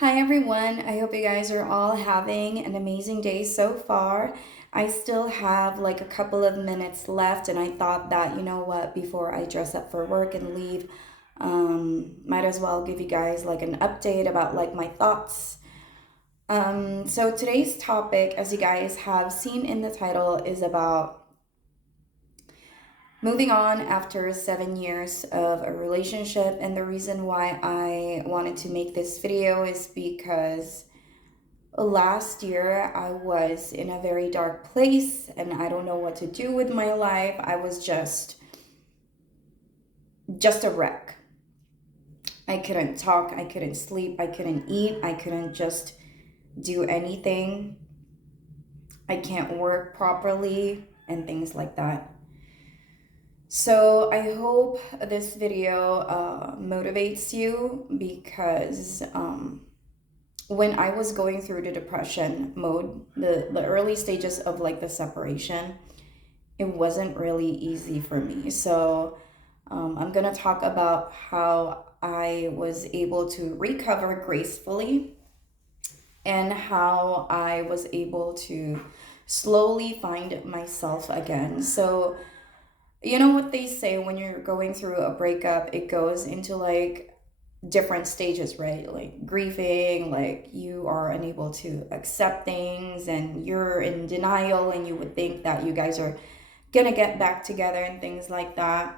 Hi everyone, I hope you guys are all having an amazing day so far. I still have like a couple of minutes left, and I thought that, you know what, before I dress up for work and leave, might as well give you guys like an update about like my thoughts. So today's topic, as you guys have seen in the title, is about moving on after 7 years of a relationship. And the reason why I wanted to make this video is because last year I was in a very dark place and I don't know what to do with my life. I was just a wreck. I couldn't talk, I couldn't sleep, I couldn't eat, I couldn't just do anything. I can't work properly and things like that. So I hope this video motivates you because when I was going through the depression mode, the early stages of like the separation, it wasn't really easy for me. So I'm gonna talk about how I was able to recover gracefully and how I was able to slowly find myself again. So, you know what they say when you're going through a breakup, it goes into like different stages, right? Like grieving, like you are unable to accept things and you're in denial and you would think that you guys are gonna get back together and things like that.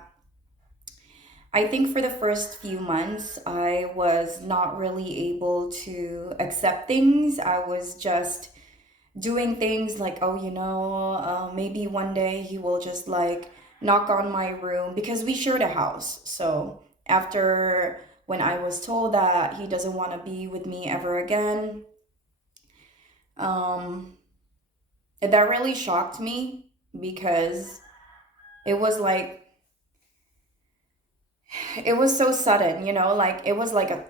I think for the first few months, I was not really able to accept things. I was just doing things like, oh, maybe one day he will just like knock on my room because we shared a house. So after when I was told that he doesn't want to be with me ever again, um, that really shocked me because it was like, it was so sudden, like it was like a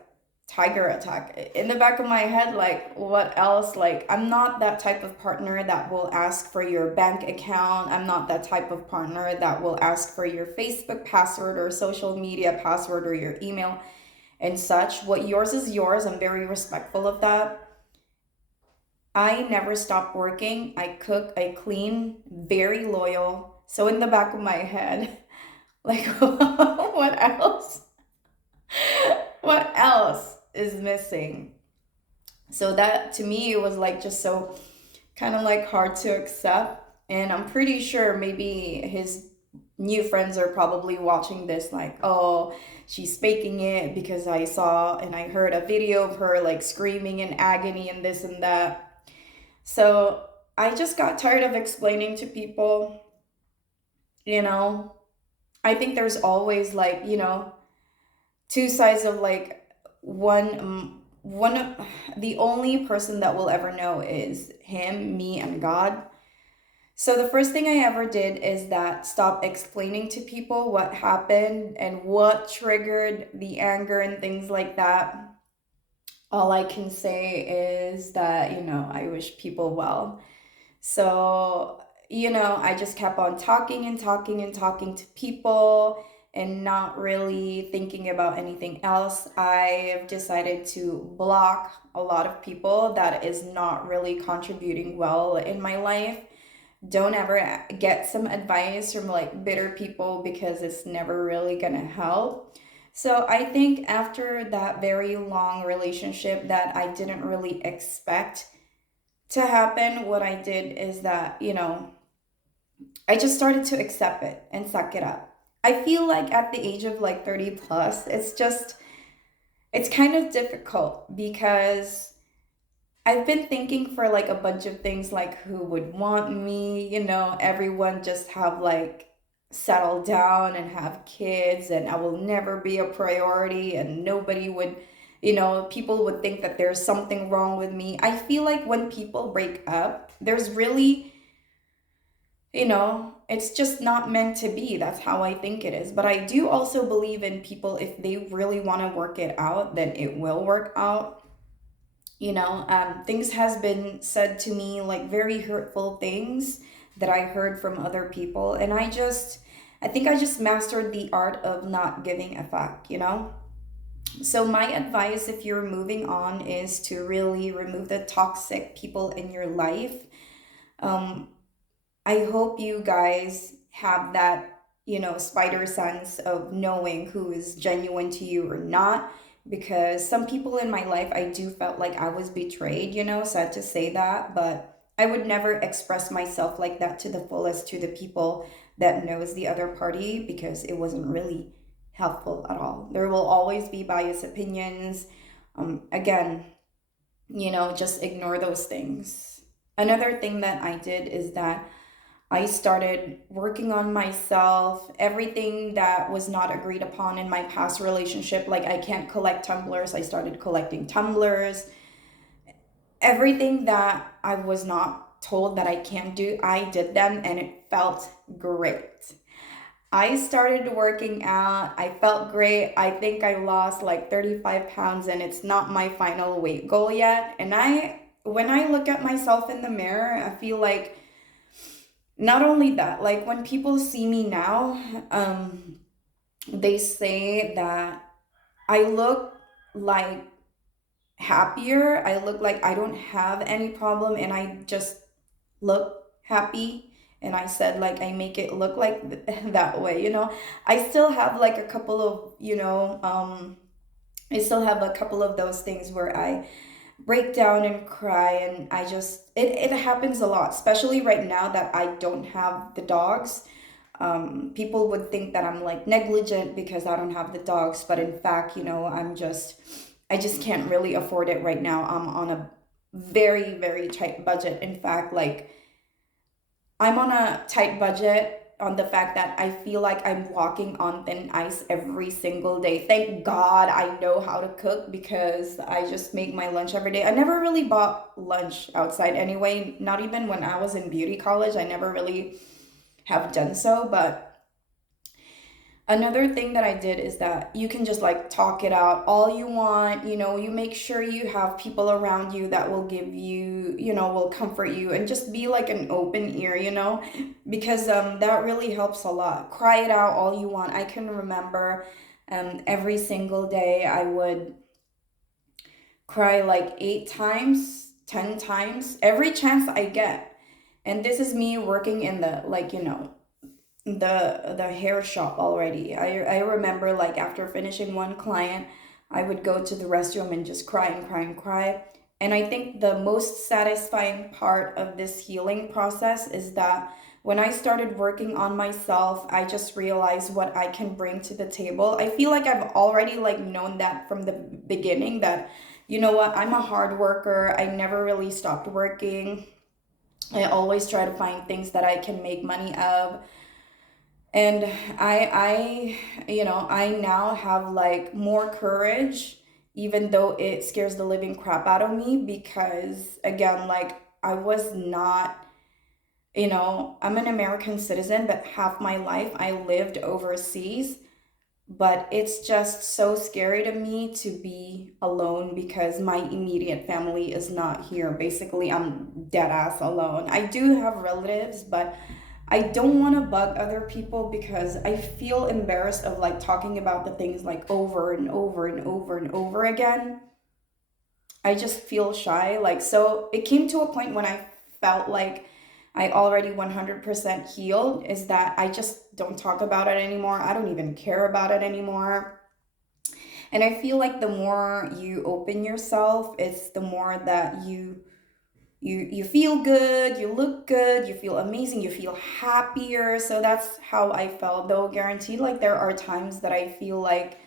tiger attack in the back of my head. Like, what else? Like, I'm not that type of partner that will ask for your bank account. I'm not that type of partner that will ask for your Facebook password or social media password or your email and such. What yours is yours. I'm very respectful of that. I never stop working. I cook, I clean, very loyal. So in the back of my head, like, what else? What else is missing? So that to me, it was like just so kind of like hard to accept. And I'm pretty sure maybe his new friends are probably watching this like, oh, she's faking it because I saw and I heard a video of her like screaming in agony and this and that. So I just got tired of explaining to people, you know, I think there's always like, two sides of like one of the only person that will ever know is him, me, and God. So the first thing I ever did is that stop explaining to people what happened and what triggered the anger and things like that. All I can say is that, I wish people well. So, I just kept on talking and talking and talking to people and not really thinking about anything else. I've decided to block a lot of people that is not really contributing well in my life. Don't ever get some advice from like bitter people because it's never really gonna help. So I think after that very long relationship that I didn't really expect to happen, what I did is that, I just started to accept it and suck it up. I feel like at the age of like 30 plus, it's kind of difficult because I've been thinking for like a bunch of things like who would want me, everyone just have like settled down and have kids and I will never be a priority and nobody would, people would think that there's something wrong with me. I feel like when people break up, there's really, it's just not meant to be. That's how I think it is. But I do also believe in people, if they really want to work it out, then it will work out. Things has been said to me, like very hurtful things that I heard from other people. And I think I just mastered the art of not giving a fuck. So my advice if you're moving on is to really remove the toxic people in your life. um, I hope you guys have that, spider sense of knowing who is genuine to you or not. Because some people in my life, I do felt like I was betrayed, sad to say that, but I would never express myself like that to the fullest to the people that knows the other party because it wasn't really helpful at all. There will always be biased opinions. Again, just ignore those things. Another thing that I did is that I started working on myself. Everything that was not agreed upon in my past relationship, like I can't collect tumblers, I started collecting tumblers. Everything that I was not told that I can't do, I did them and it felt great. I started working out. I felt great. I think I lost like 35 pounds and it's not my final weight goal yet. And when I look at myself in the mirror, I feel like not only that, like when people see me now, they say that I look like happier. I look like I don't have any problem and I just look happy. And I said, like, I make it look like that way. I still have like a couple of, I still have a couple of those things where I break down and cry, and it happens a lot, especially right now that I don't have the dogs. People would think that I'm like negligent because I don't have the dogs, but in fact, I just can't really afford it right now. I'm on a very, very tight budget. In fact, like, I'm on a tight budget on the fact that I feel like I'm walking on thin ice every single day. Thank God I know how to cook because I just make my lunch every day. I never really bought lunch outside anyway, not even when I was in beauty college. I never really have done so, but another thing that I did is that you can just like talk it out all you want. You make sure you have people around you that will give you, will comfort you and just be like an open ear, because that really helps a lot. Cry it out all you want. I can remember every single day I would cry like 8 times, 10 times, every chance I get. And this is me working in the like, the hair shop already. I remember like after finishing one client, I would go to the restroom and just cry and cry and cry. And I think the most satisfying part of this healing process is that when I started working on myself, I just realized what I can bring to the table. I feel like I've already like known that from the beginning that you know what, I'm a hard worker. I never really stopped working. I always try to find things that I can make money of. And I now have like more courage, even though it scares the living crap out of me, because again, like I was not, I'm an American citizen, but half my life I lived overseas. But it's just so scary to me to be alone because my immediate family is not here. Basically, I'm dead ass alone. I do have relatives, but I don't want to bug other people because I feel embarrassed of like talking about the things like over and over and over and over again. I just feel shy. Like, so it came to a point when I felt like I already 100% healed, is that I just don't talk about it anymore. I don't even care about it anymore. And I feel like the more you open yourself, it's the more that you feel good, you look good, you feel amazing, you feel happier. So that's how I felt, though guaranteed like there are times that I feel like,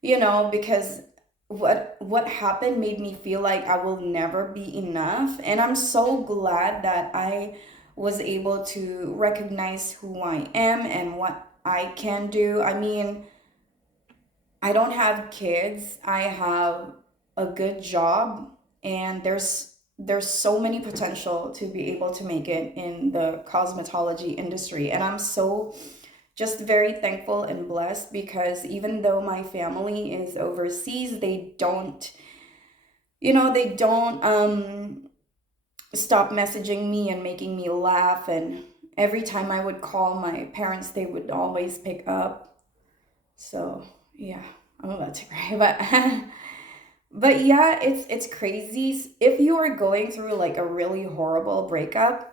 because what happened made me feel like I will never be enough. And I'm so glad that I was able to recognize who I am and what I can do. I mean, I don't have kids. I have a good job, and there's so many potential to be able to make it in the cosmetology industry. And I'm so just very thankful and blessed because even though my family is overseas, they don't stop messaging me and making me laugh. And every time I would call my parents, they would always pick up. So, yeah. Oh, that's great. But yeah, it's crazy. If you are going through like a really horrible breakup,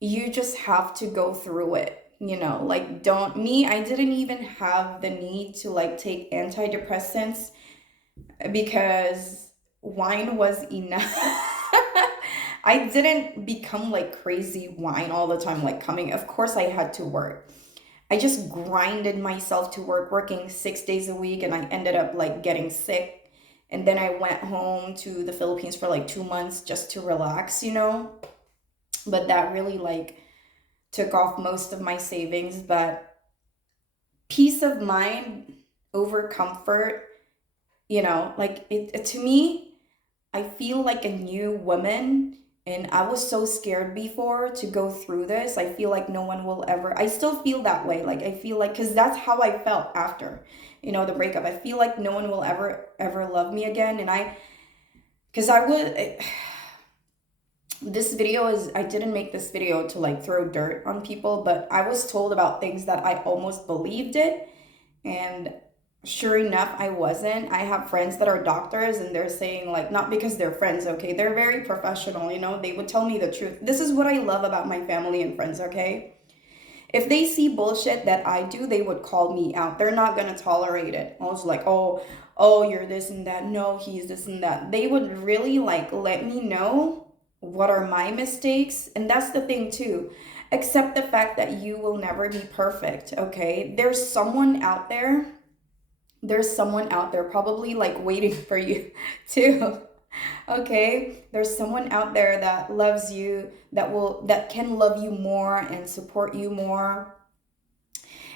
you just have to go through it. Like don't me, I didn't even have the need to like take antidepressants because wine was enough. I didn't become like crazy wine all the time, like coming. Of course, I had to work. I just grinded myself to work, working 6 days a week, and I ended up like getting sick. And then I went home to the Philippines for like 2 months just to relax. But that really like took off most of my savings. But peace of mind over comfort, like to me, I feel like a new woman, and I was so scared before to go through this. I feel like no one will ever, I still feel that way. Like, I feel like, because that's how I felt after, the breakup. I feel like no one will ever love me again. Because I would, this video is, I didn't make this video to like throw dirt on people, but I was told about things that I almost believed it. And sure enough, I wasn't. I have friends that are doctors, and they're saying, like, not because they're friends, okay? They're very professional, they would tell me the truth. This is what I love about my family and friends, okay? If they see bullshit that I do, they would call me out. They're not gonna tolerate it. I was like, oh, you're this and that. No, he's this and that. They would really like let me know what are my mistakes. And that's the thing too. Accept the fact that you will never be perfect, okay? There's someone out there probably like waiting for you too. Okay, there's someone out there that loves you, that can love you more and support you more.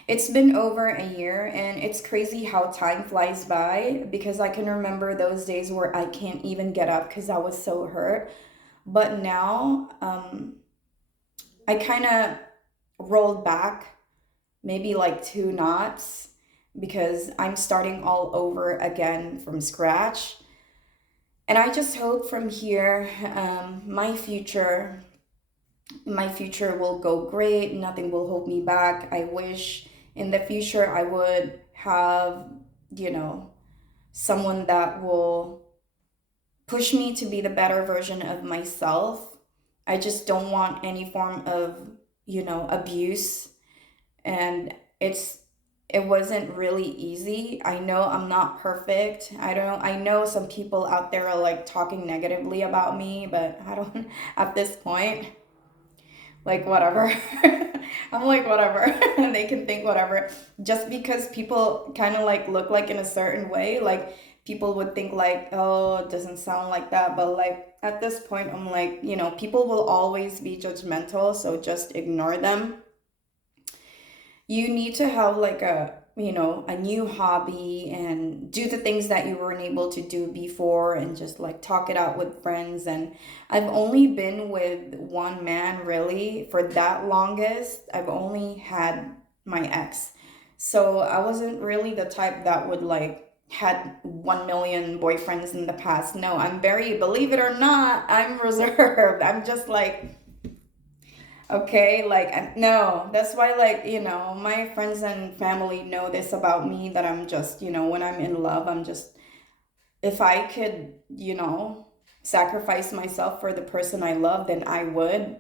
It's been over a year, and it's crazy how time flies by, because I can remember those days where I can't even get up because I was so hurt. But now, I kind of rolled back maybe like 2 knots, because I'm starting all over again from scratch. And I just hope from here, my future will go great. Nothing will hold me back. I wish in the future I would have, you know, someone that will push me to be the better version of myself. I just don't want any form of, abuse. And it wasn't really easy. I know I'm not perfect. I know some people out there are like talking negatively about me, but I don't at this point, like whatever. I'm like whatever. They can think whatever. Just because people kind of like look like in a certain way, like people would think like, oh, it doesn't sound like that. But like at this point, I'm like, people will always be judgmental, so just ignore them. You need to have like a new hobby, and do the things that you weren't able to do before, and just like talk it out with friends. And I've only been with one man really for that longest. I've only had my ex, so I wasn't really the type that would like had 1 million boyfriends in the past. No, I'm very, believe it or not, I'm reserved. I'm just like, okay, like, no, that's why, like, my friends and family know this about me, that I'm just, when I'm in love, I'm just, if I could, sacrifice myself for the person I love, then I would.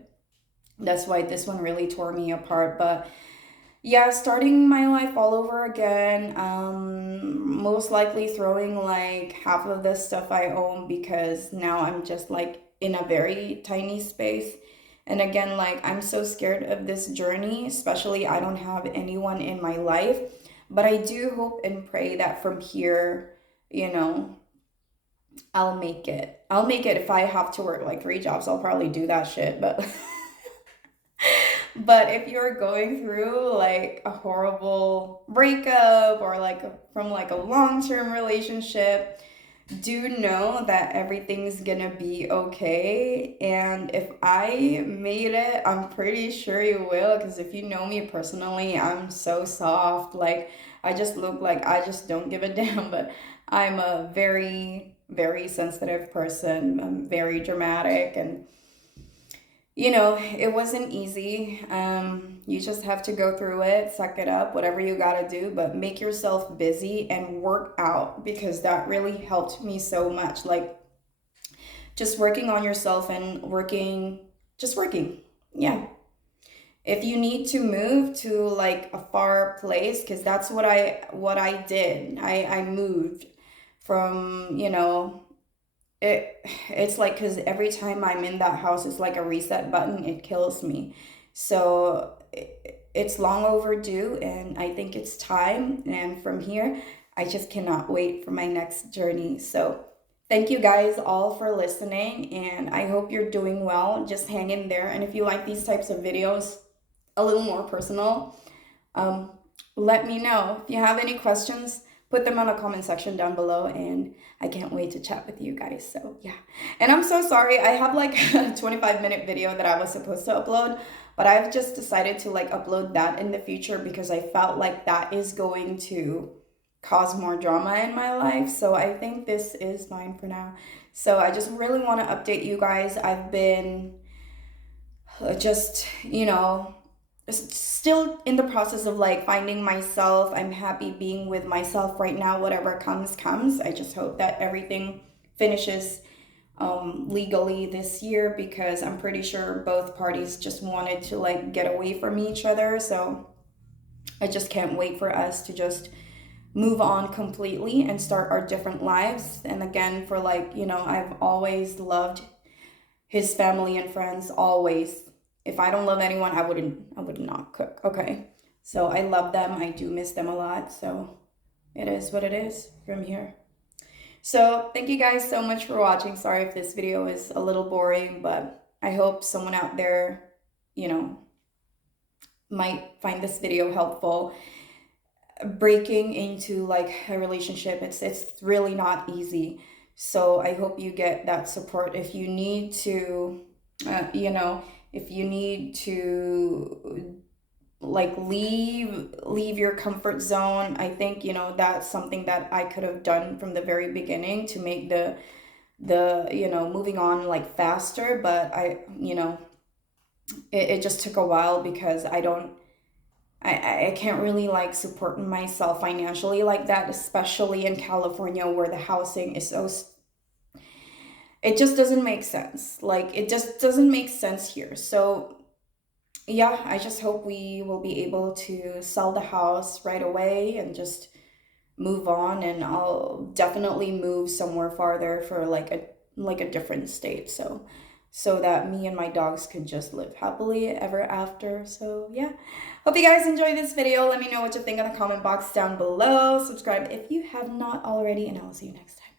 That's why this one really tore me apart. But yeah, starting my life all over again, most likely throwing like half of the stuff I own, because now I'm just like in a very tiny space. And again, like I'm so scared of this journey, especially I don't have anyone in my life. But I do hope and pray that from here, you know, I'll make it. I'll make it. If I have to work like 3 jobs, I'll probably do that shit. But but if you're going through like a horrible breakup, or like from like a long-term relationship, do know that everything's gonna be okay. And if I made it, I'm pretty sure you will, because if you know me personally, I'm so soft. Like, I just look like I just don't give a damn, but I'm a very, very sensitive person. I'm very dramatic, and you know, it wasn't easy. You just have to go through it, suck it up, whatever you gotta do, but make yourself busy and work out, because that really helped me so much. Like, just working on yourself and just working. Yeah. If you need to move to like a far place, because that's what I did. I moved from, it's like, because every time I'm in that house, it's like a reset button. It kills me. So it's long overdue, and I think it's time. And from here, I just cannot wait for my next journey. So thank you guys all for listening, and I hope you're doing well. Just hang in there. And if you like these types of videos, a little more personal, um, let me know. If you have any questions, put them in the comment section down below, and I can't wait to chat with you guys. So yeah. And I'm so sorry. I have like a 25-minute video that I was supposed to upload, but I've just decided to like upload that in the future, because I felt like that is going to cause more drama in my life. So I think this is fine for now. So I just really want to update you guys. I've been just, still in the process of like finding myself. I'm happy being with myself right now. Whatever comes. I just hope that everything finishes legally this year, because I'm pretty sure both parties just wanted to like get away from each other. So I just can't wait for us to just move on completely and start our different lives. And again, for like, I've always loved his family and friends, always. If I don't love anyone, I would not cook. Okay. So I love them. I do miss them a lot. So it is what it is from here. So thank you guys so much for watching. Sorry if this video is a little boring, but I hope someone out there, you know, might find this video helpful. Breaking into like a relationship, it's really not easy. So I hope you get that support. If you need to, if you need to like leave your comfort zone, I think, that's something that I could have done from the very beginning to make the moving on like faster. But it just took a while, because I can't really like support myself financially like that, especially in California, where the housing is so, it just doesn't make sense. Like, it just doesn't make sense here. So yeah, I just hope we will be able to sell the house right away and just move on. And I'll definitely move somewhere farther for like a different state, so that me and my dogs could just live happily ever after. So yeah, hope you guys enjoyed this video. Let me know what you think in the comment box down below. Subscribe if you have not already, and I'll see you next time.